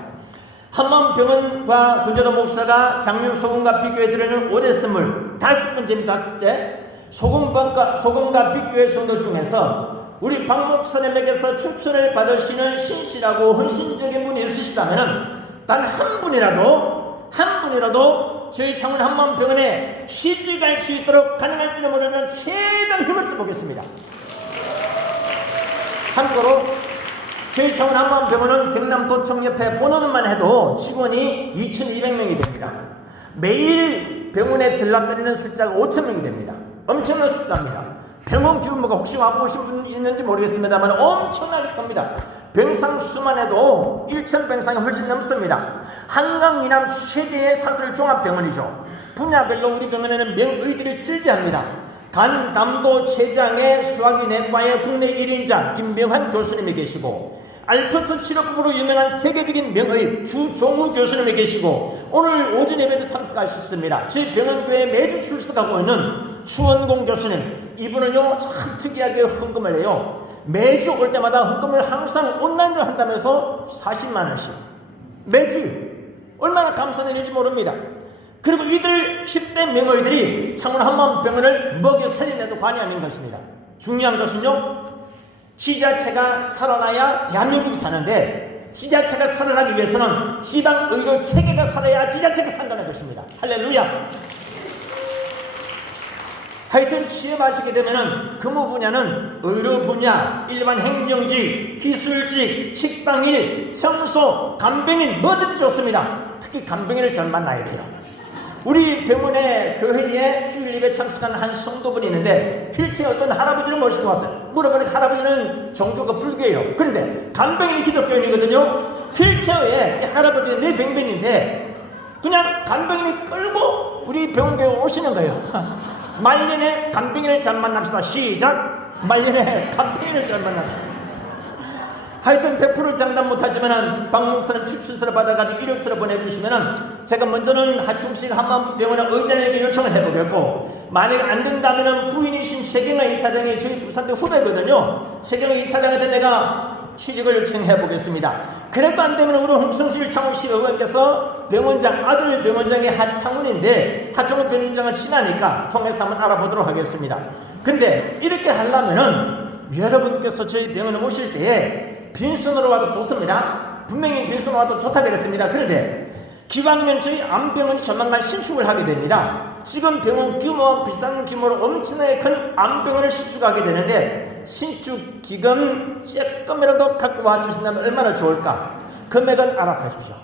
한마음병원과 군제도 목사가 장류 소금과 빛교회 드리는 올해 선물 5번째 소금과 빛교회 성도 중에서 우리 박 목사님에게서 추천을 받으시는 신실하고 헌신적인 분이 있으시다면 단 한 분이라도 저희 창원 한마음병원에 취직할 수 있도록 가능할지는 모르면 최대한 힘을 써보겠습니다. 참고로 저희 창원 한마음병원은 경남도청 옆에 본원만 해도 직원이 2,200명이 됩니다. 매일 병원에 들락거리는 숫자가 5,000명이 됩니다. 엄청난 숫자입니다. 병원 규모가 혹시 와보신 분 있는지 모르겠습니다만 엄청나게 큽니다. 병상 수만 해도 1,000병상이 훨씬 넘습니다. 한강 이남 최대의 사설 종합병원이죠. 분야별로 우리 병원에는 명의들이 즐겨합니다. 간, 담도, 췌장의 수화기 내과의 국내 1인자 김명환 교수님이 계시고, 알프스 치료법으로 유명한 세계적인 명의 주종우 교수님이 계시고, 오늘 오전 예배도 참석하셨습니다. 저희 병원교회에 매주 출석하고 있는 추원공 교수님, 이분은요 참 특이하게 헌금을 해요. 매주 올 때마다 헌금을 항상 온라인으로 한다면서 40만 원씩 매주, 얼마나 감사한 일인지 모릅니다. 그리고 이들 10대 명의들이 창원 한마음병원을 먹여 살리는데도 관이 아닌 것입니다. 중요한 것은요, 지자체가 살아나야 대한민국이 사는데, 지자체가 살아나기 위해서는 지방의료 체계가 살아야 지자체가 산다는 것입니다. 할렐루야. 하여튼 취업하시게 되면은 근무 분야는 의료 분야, 일반 행정직, 기술직, 식당일, 청소, 간병인 뭐든지 좋습니다. 특히 간병인을 잘 만나야 돼요. 우리 병원의 교회에 주일 예배 참석한 한 성도분이 있는데 휠체어 어떤 할아버지를 모시고 왔어요. 물어보니까 할아버지는 종교가 불교예요. 그런데 간병인이 기독교인이거든요. 휠체어에 이 할아버지가 뇌병변인데 그냥 간병인이 끌고 우리 병원에 오시는 거예요. 말년에 간병인을 잘 만납시다. 시작. 말년에 간병인을 잘 만납시다. 하여튼 100% 장담 못하지만 박 목사님 출신서를 받아가지고 이력서를 보내주시면 제가 먼저는 하충식 한마음병원의 의장에게 요청을 해보겠고, 만약에 안 된다면 부인이신 최경아 이사장이 저희 부산대 후배거든요. 최경아 이사장한테 내가 취직을 요청해 보겠습니다. 그래도 안 되면 우리 홍성실 창원시 의원께서 병원장, 아들 병원장이 하창훈인데 하창훈 병원장을 친하니까 통해서 한번 알아보도록 하겠습니다. 근데 이렇게 하려면은 여러분께서 저희 병원에 오실 때에 빈손으로 와도 좋습니다. 분명히 빈손으로 와도 좋다 그랬습니다. 그런데 기왕이면 저희 암병원이 조만간 신축을 하게 됩니다. 지금 병원 규모와 비슷한 규모로 엄청나게 큰 암병원을 신축하게 되는데 신축 기금 조금이라도 갖고 와주신다면 얼마나 좋을까? 금액은 알아서 하십시오.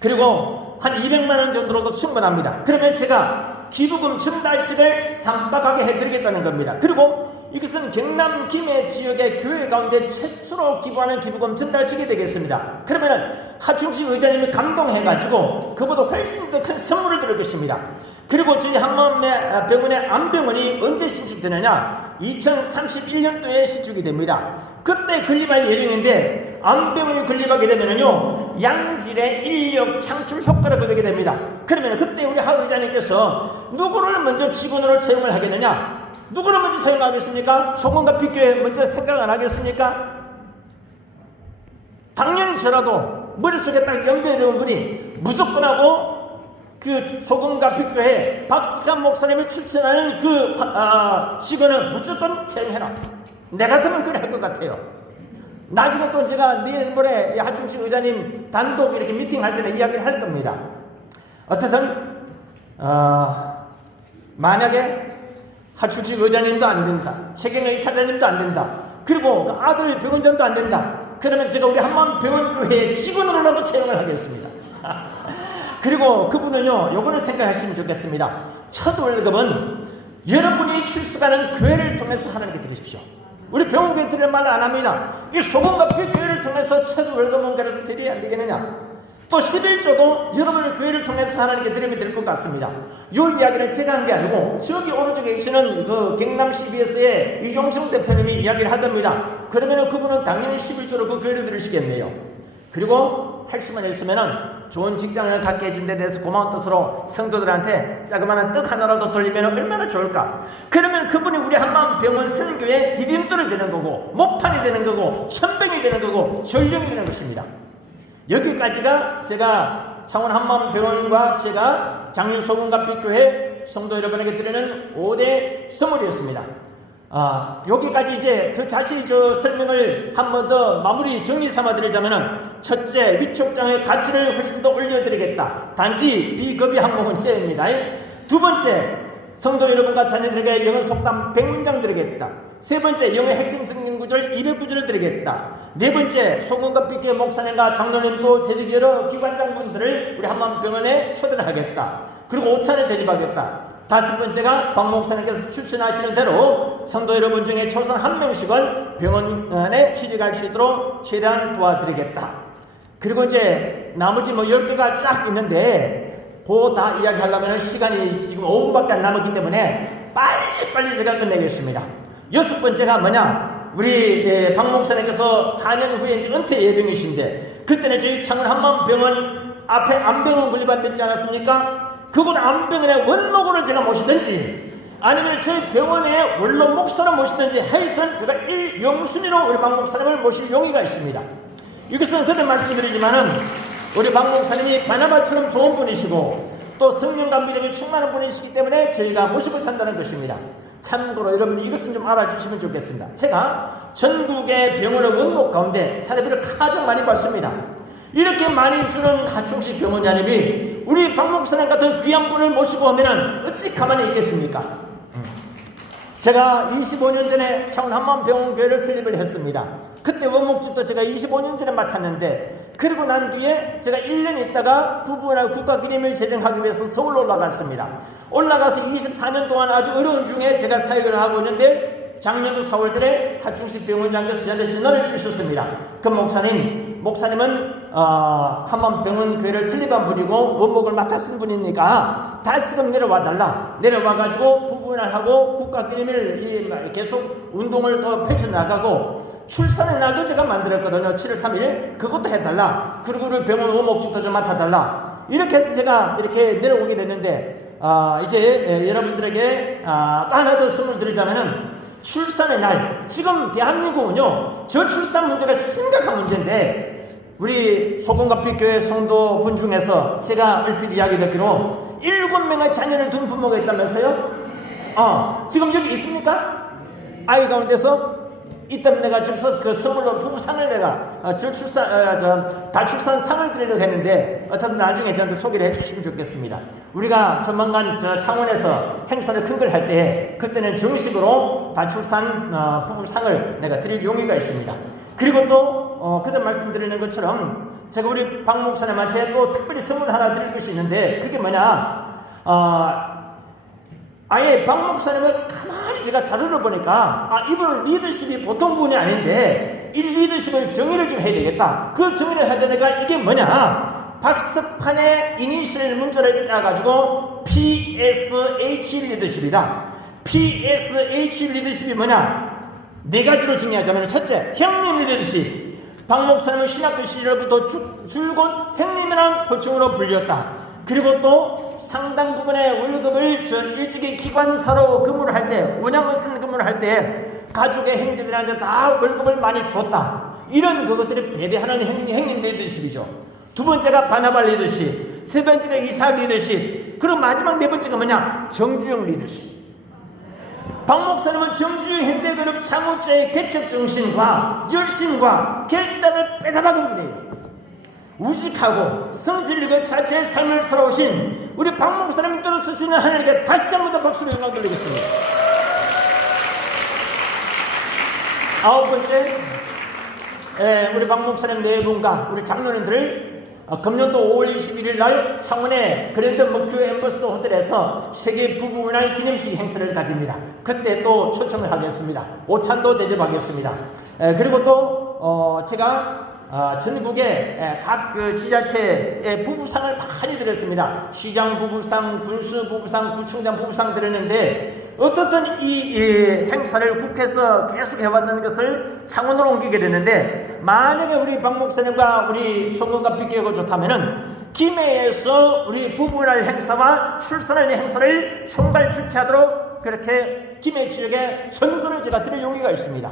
그리고 한 200만원 정도로도 충분합니다. 그러면 제가 기부금 전달식을 쌈박하게 해드리겠다는 겁니다. 그리고 이것은 경남 김해 지역의 교회 가운데 최초로 기부하는 기부금 전달식이 되겠습니다. 그러면 하충식 의장님이 감동해가지고 그보다 훨씬 더 큰 선물을 드릴 것입니다. 그리고 저희 한마음의 병원의 암병원이 언제 신축되느냐? 2031년도에 신축이 됩니다. 그때 건립할 예정인데 암병원이 건립하게 되면요 양질의 인력 창출 효과를 거두게 됩니다. 그러면 그때 우리 하 의장님께서 누구를 먼저 직원으로 채용을 하겠느냐? 누구를 먼저 사용하겠습니까? 소금과 빛교회 먼저 생각 안 하겠습니까? 당연히 저라도 머릿속에 딱 연결되어 분이 무조건 하고 그 소금과 빛교회 박석환 목사님이 추천하는 그 직원은 무조건 채용해라. 내가 들으면 그래 할 것 같아요. 나중에 또 제가 내일 모레 하충식 의장님 단독 이렇게 미팅할 때는 이야기를 할 겁니다. 어쨌든 만약에 하충식 의장님도 안 된다, 최경아 이사장님도 안 된다, 그리고 그 아들 병원장도 안 된다, 그러면 제가 우리 한마음병원교회의 직원으로라도 채용을 하겠습니다. 그리고 그분은요 요거를 생각하시면 좋겠습니다. 첫 월급은 여러분이 출석하는 교회를 통해서 하나님께 드리십시오. 우리 병원교회 드릴 말 안 합니다. 이 소금과 빛교회를 통해서 첫 월급은 그래도 드려야 안 되겠느냐? 또 11조도 여러분의 교회를 통해서 하나님께 드리면 될 것 같습니다. 이 이야기는 제가 한 게 아니고 저기 오른쪽에 계시는 그 경남 CBS의 이종성 대표님이 이야기를 하답니다. 그러면 그분은 당연히 11조로 그 교회를 드리시겠네요. 그리고 핵심은 있으면은 좋은 직장을 갖게 해준 데 대해서 고마운 뜻으로 성도들한테 자그마한 떡 하나라도 돌리면 얼마나 좋을까? 그러면 그분이 우리 한마음병원 선교의 디딤돌이 되는 거고, 목판이 되는 거고, 천병이 되는 거고, 전령이 되는 것입니다. 여기까지가 제가 창원 한마음병원과 제가 장윤소금과 빛교회 성도 여러분에게 드리는 5대 선물이었습니다. 여기까지 이제 더 자세히 설명을 한 번 더 마무리 정리 삼아 드리자면은, 첫째, 위촉장의 가치를 훨씬 더 올려드리겠다. 단지 비겁이 항목은 째입니다. 두 번째, 성도 여러분과 자녀들에게 영어 속담 100문장 드리겠다. 세 번째, 영어 핵심 성경 구절 200구절을 드리겠다. 네 번째, 소금과 빛교회 목사님과 장로님 또 재직 여러 기관장분들을 우리 한마음병원에 초대를 하겠다. 그리고 오찬을 대접하겠다. 다섯 번째가 박 목사님께서 추천하시는 대로 성도 여러분 중에 최소한 한 명씩은 병원에 취직할 수 있도록 최대한 도와드리겠다. 그리고 이제 나머지 10개가 쫙 있는데 그거 다 이야기하려면 시간이 지금 5분밖에 안 남았기 때문에 빨리 제가 끝내겠습니다. 여섯 번째가 뭐냐? 우리 박 목사님께서 4년 후에 이제 은퇴 예정이신데, 그때는 저희 창원 한마음병원 앞에 암병원 건립한댔지 않았습니까? 그곳 암병원의 원로고를 제가 모시든지 아니면 저희 병원의 원로 목사를 모시든지 하여튼 제가 1영순위로 우리 박 목사님을 모실 용의가 있습니다. 이것은 그때 말씀드리지만은 우리 박 목사님이 바나바처럼 좋은 분이시고 또 성령과 믿음이 충만한 분이시기 때문에 저희가 모시고 산다는 것입니다. 참고로 여러분 이것은 좀 알아주시면 좋겠습니다. 제가 전국의 병원의 원목 가운데 사례비를 가장 많이 받습니다. 이렇게 많이 주는 하충식 병원장님이 우리 박 목사님 같은 귀한 분을 모시고 오면은 어찌 가만히 있겠습니까? 제가 25년 전에 창원 한마음병원교회를 설립을 했습니다. 그때 원목주도 제가 25년 전에 맡았는데, 그리고 난 뒤에 제가 1년 있다가 부부나 국가기념일 제정하기 위해서 서울로 올라갔습니다. 올라가서 24년 동안 아주 어려운 중에 제가 사역을 하고 있는데, 작년도 4월달에 하충식 병원장께서 저한테 전화를 주셨습니다. 그 목사님은 한마음병원 교회를 설립한 분이고 원목을 맡았은 분이니까 달스금 내려와가지고 부부날 하고 국가기념일 계속 운동을 또 펼쳐나가고, 출산의 날도 제가 만들었거든요. 7월 3일 그것도 해달라. 그리고 우리 병원 원목주도 좀 맡아달라. 이렇게 해서 제가 이렇게 내려오게 됐는데, 이제 여러분들에게 또 하나 더 선물 드리자면은, 출산의 날, 지금 대한민국은요 저출산 문제가 심각한 문제인데, 우리 소금갑빛교회 성도 분 중에서 제가 얼핏 이야기 듣기로 7명의 자녀를 둔 부모가 있다면서요? 지금 여기 있습니까? 아이 가운데서? 이때는 내가 저기서 그 선물로 부부상을 내가 다출산 상을 드리려고 했는데, 어쨌든 나중에 저한테 소개를 해주시면 좋겠습니다. 우리가 조만간 창원에서 행사를 큰 걸 할 때, 그때는 정식으로 다출산 부부상을 내가 드릴 용의가 있습니다. 그리고 또 그때 말씀드리는 것처럼 제가 우리 박 목사님한테 또 특별히 선물 하나 드릴 것이 있는데, 그게 뭐냐, 아예 박 목사님을 가만히 제가 자료를 보니까 이분 리더십이 보통 분이 아닌데 이 리더십을 정의를 좀 해야 되겠다. 그 정의를 하자니까 이게 뭐냐, 박스판에 이니셜 문자를 따가지고 PSH 리더십이다. PSH 리더십이 뭐냐, 네 가지로 정의하자면, 첫째, 형님 리더십. 박 목사님은 신학교 시절부터 줄곧 형님이라는 호칭으로 불렸다. 그리고 또 상당 부분의 월급을 일찍이 기관사로 근무를 할 때, 운영을 근무를 할 때 가족의 형제들한테 다 월급을 많이 줬다. 이런 그것들을 배려하는 형님 리더십이죠. 두 번째가 바나바 리더십, 세 번째가 이삭 리더십, 그리고 마지막 네 번째가 뭐냐, 정주영 리더십. 박 목사님은 정주영 현대그룹 창업자의 개척 정신과 열심과 결단을 빼다박은 분이에요. 우직하고 성실리고 자체의 삶을 살아오신 우리 박 목사님 들어서시는 하나님께 다시 한번 더 박수를 영광 돌리겠습니다. 아홉 번째, 우리 박 목사님 네 분과 우리 장로님들을 금년도 5월 21일 날 창원의 그랜드 머큐 엠버스더 호텔에서 세계 부부문화 기념식 행사를 가집니다. 그때 또 초청을 하겠습니다. 오찬도 대접하겠습니다. 그리고 또 제가 전국에 각 그 지자체에 부부상을 많이 드렸습니다. 시장 부부상, 군수 부부상, 구청장 부부상 드렸는데, 어떻든 이 행사를 국회에서 계속 해왔던 것을 창원으로 옮기게 됐는데, 만약에 우리 박 목사님과 우리 송건갑빛교회가 좋다면은 김해에서 우리 부부날 행사와 출산할 행사를 총괄 주최하도록 그렇게 김해 지역에 선거를 제가 드릴 용의가 있습니다.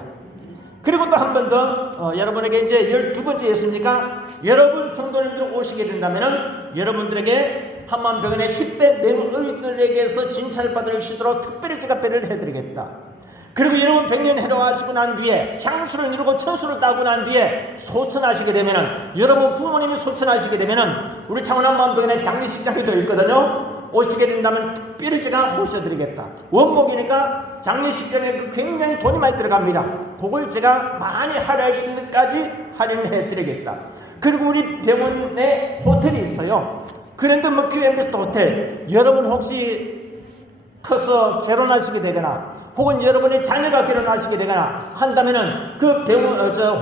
그리고 또 한 번 더 여러분에게 이제 12번째였습니까? 여러분 성도님들 오시게 된다면은 여러분들에게 한마음병원의 10대 맹어린들에게서 진찰을 받을 수 있도록 특별히 제가 배려를 해드리겠다. 그리고 여러분 100년 해로하시고 난 뒤에 향수를 누르고 천수를 따고 난 뒤에 소천하시게 되면은, 여러분 부모님이 소천하시게 되면은 우리 창원 한마음병원에 장례식장이 더 있거든요. 오시게 된다면 특별히 제가 모셔드리겠다. 원목이니까 장례식장에 굉장히 돈이 많이 들어갑니다. 그걸 제가 많이 할애할 수 있는 데까지 할인해 드리겠다. 그리고 우리 병원에 호텔이 있어요. 그랜드 머큐 엠버스더 호텔. 여러분 혹시 커서 결혼하시게 되거나 혹은 여러분의 자녀가 결혼하시게 되거나 한다면은 그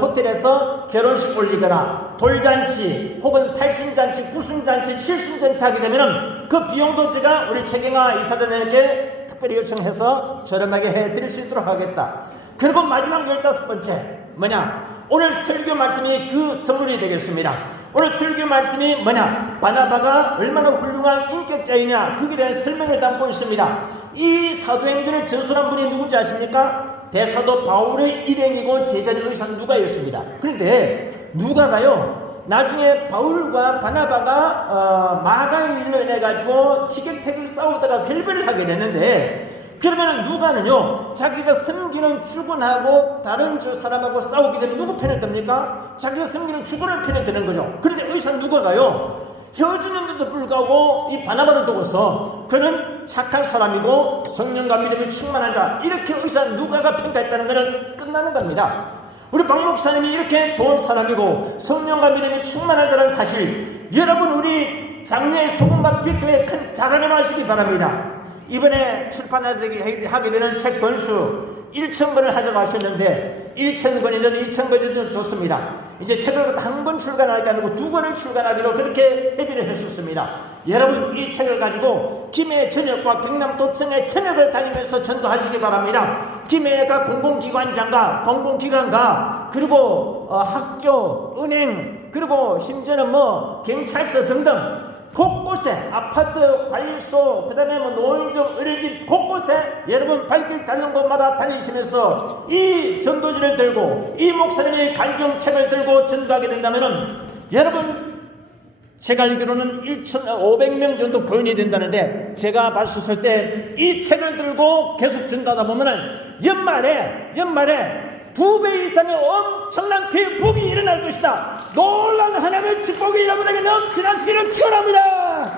호텔에서 결혼식 올리거나 돌잔치 혹은 팔순잔치, 구순잔치, 칠순잔치 하게 되면은 그 비용도 제가 우리 최경아 이사장에게 특별히 요청해서 저렴하게 해드릴 수 있도록 하겠다. 그리고 마지막 15번째 뭐냐, 오늘 설교 말씀이 그 선물이 되겠습니다. 오늘 설교 말씀이 뭐냐, 바나바가 얼마나 훌륭한 인격자이냐, 거기에 대한 설명을 담고 있습니다. 이 사도행전을 전술한 분이 누군지 아십니까? 대사도 바울의 일행이고 제자의 의사 누가였습니다. 그런데 누가가요, 나중에 바울과 바나바가 마가의 일로 인해가지고 티격태격 싸우다가 결별을 하게 됐는데, 그러면 누가는요, 자기가 섬기는 주군하고 다른 주 사람하고 싸우게 되면 누구 편을 듭니까? 자기가 섬기는 주군을 편을 드는 거죠. 그런데 의사 누가가요, 헤어지는데도 불구하고 이 바나바를 두고서 그는 착한 사람이고 성령과 믿음이 충만한 자, 이렇게 의사 누가가 평가했다는 것은 끝나는 겁니다. 우리 박 목사님이 이렇게 좋은 사람이고 성령과 믿음이 충만한 자라는 사실, 여러분 우리 장로의 소금과 빛교회 큰 자랑을 하시기 바랍니다. 이번에 출판하게 되는 책 권수 1,000권을 하져가셨는데 1,000권이든 2,000권이든 좋습니다. 이제 책을 한 권 출간할 게 아니고 2권을 출간하기로 그렇게 협의를 했었습니다. 여러분 이 책을 가지고 김해 전역과 경남도청의 전역을 다니면서 전도하시기 바랍니다. 김해가 공공기관장과 공공기관과 그리고 학교, 은행, 그리고 심지어는 경찰서 등등 곳곳에 아파트, 관리소, 그 다음에 노인정, 어린이집 곳곳에 여러분 발길 닿는 곳마다 다니시면서 이 전도지를 들고 이 목사님의 간증책을 들고 전도하게 된다면 여러분 제가 알기로는 1,500명 정도 교인이 된다는데, 제가 봤을 때 이 책을 들고 계속 전도하다 보면은 연말에 2배 이상의 엄청난 회복이 일어날 것이다. 놀라운 하나님의 축복이 여러분에게 넘치나시기를 축원합니다.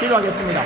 기도하겠습니다.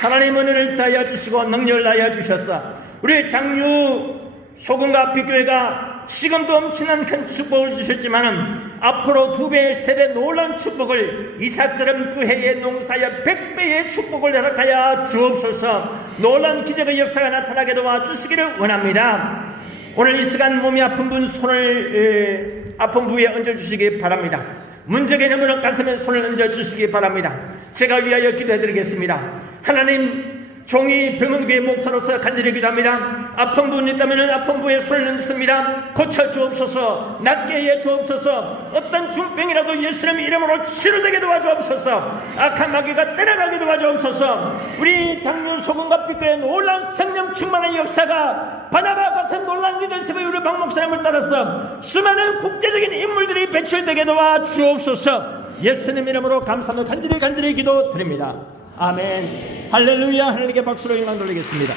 하나님 은혜를 다하여 주시고 능력을 다하여 주셨사 우리 장유 소금과 빛교회가 지금도 엄청난 큰 축복을 주셨지만은 앞으로 2배, 3배 놀라운 축복을 이삭처럼 그 해에 농사여 100배의 축복을 허락하여 주옵소서. 놀라운 기적의 역사가 나타나게 도와주시기를 원합니다. 오늘 이 시간 몸이 아픈 분 손을 아픈 부위에 얹어주시기 바랍니다. 문적에 넘어는 가슴에 손을 얹어주시기 바랍니다. 제가 위하여 기도해드리겠습니다. 하나님, 종이 병원교회 목사로서 간절히 기도합니다. 아픈 분 있다면 아픈 부에 손을 얹습니다. 고쳐주옵소서. 낫게 해 주옵소서. 어떤 중병이라도 예수님 이름으로 치료되게 도와주옵소서. 악한 마귀가 떠나가게 도와주옵소서. 우리 장로 소금과 빛교의 놀라운 성령 충만한 역사가 바나바 같은 놀라운 리더십의 우리 박 목사님을 따라서 수많은 국제적인 인물들이 배출되게 도와주옵소서. 예수님 이름으로 감사하며 간절히 기도드립니다. 아멘. 할렐루야. 하나님께 박수로 영광 돌리겠습니다.